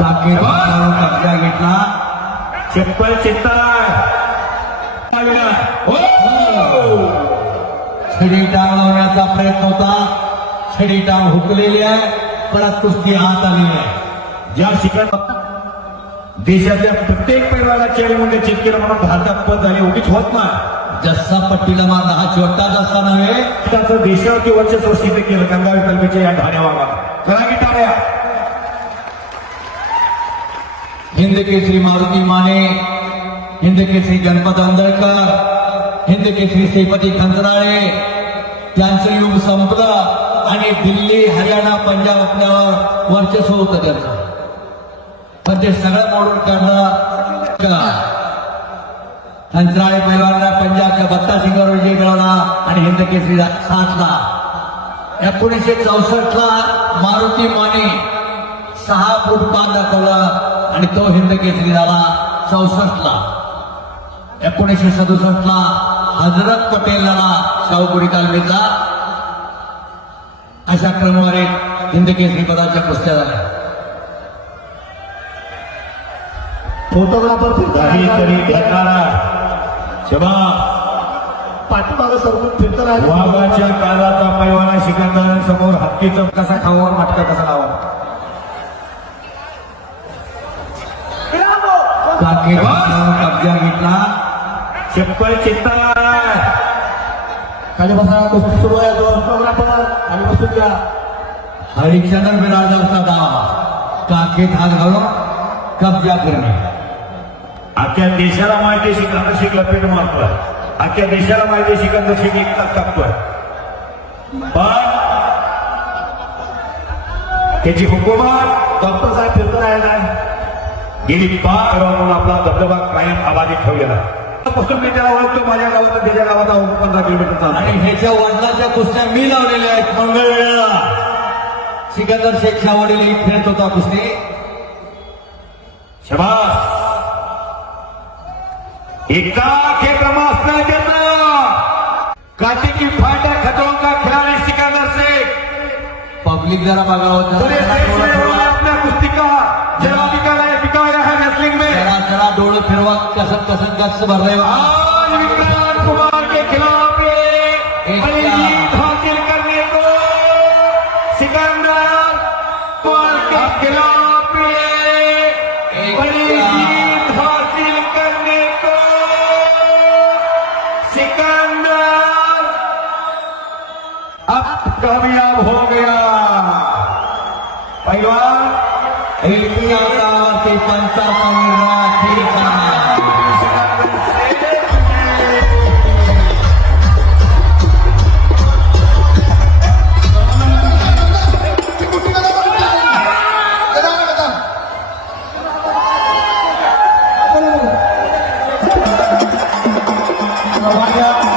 कब्जा घेतला. चप्पल चित्तला छडी टांग लावण्याचा प्रयत्न होता. छडी टांग हुकलेली आहे. परत कुस्ती हात आलेली आहे. ज्या शिकण देशातल्या प्रत्येक पैलवाला चेहऱ्यामध्ये चेक केलं म्हणून भारतात पद झाली उगीच होत नाही. जसा पट्टीला मारला हा छोटा जसा नव्हे. त्याचं देशावरती वर्चस्व सिद्ध केलं गंगावी तालुक्याच्या या ठाण्या भागात. करा की टाळ्या. हिंद केसरी मारुती माने, हिंद केसरी गणपत आंदळकर, हिंद केसरी श्रीपती खंचनाळे त्यांचं युग संपलं आणि दिल्ली हरियाणा पंजाब आपल्यावर वर्चस्व होतं त्यांचं. पण ते सगळं मोडून काढलं. खंचनाळे पैलवानांना पंजाबच्या बत्ता सिंगावर विजय मिळवला आणि हिंद केसरी 7ला. 1964ला मारुती माने 6 फूट पान दाखवला आणि तो हिंद केसरी झाला 64ला. 1967ला हजरत पटेल झाला शाहूपुरी तालमीचा. अशा क्रमवारीत हिंद केसरी पदाच्या कुस्त्या झाल्या. फोटोग्राफर काहीतरी घेणारा शबा पाठीमागं सरकून फिरत राहिले. वाघाच्या काळाचा पैलवाना सिकंदरांसमोर हत्तीचं कसा खावा मटका कसा लावा. कब्जा घेतला. चप्पल चित्तला खाली बसा. कुस्ती सुरू आहे. फोटोग्राफर खाली बसून घ्या. हरिश्चंद्र बिराजदारचा दावा काखेत हात घालून कब्जा करणे. अख्ख्या देशाला माहिती सिकंदर शेख लपेट मारतोय. अख्ख्या देशाला माहिती सिकंदर शेख एक तास कापतोय. पण त्याची हुकूमत डॉक्टर साहेब फिरत राहिले. गेली 5 म्हणून आपला धबधबा कायम आबादीत ठेवलेला. पासून मी त्याला ओळखतो. माझ्या गावात त्याच्या गावात 15 किलोमीटरचा. आणि ह्याच्या वडिलांच्या कुस्त्या मी लावलेल्या आहेत. मंगळवेळेला सिकंदर शेखच्या वडील खेळत होता कुस्ती. शबास. एका क्षेत्रमास्त्र देता काटे की फाटा खतरों का खिलाड़ी सिकंदर शेख. पब्लिक जरा बघावं. पूरे देश में अपना कुश्ती का जरा बिका रहा है रेसलिंग में. जरा डोळे फिरवा. कसं गच्च भर रहे हो. आज विक्रांत कुमार के खिलाफ बड़ी जीत हासिल करने को सिकंदर कुमार के खिलाफ बड़ी जीत हासिल करने को सिकंदर अब कामयाब हो गया. पहलवान इतिहासावरती 55 राखी करा. बघा.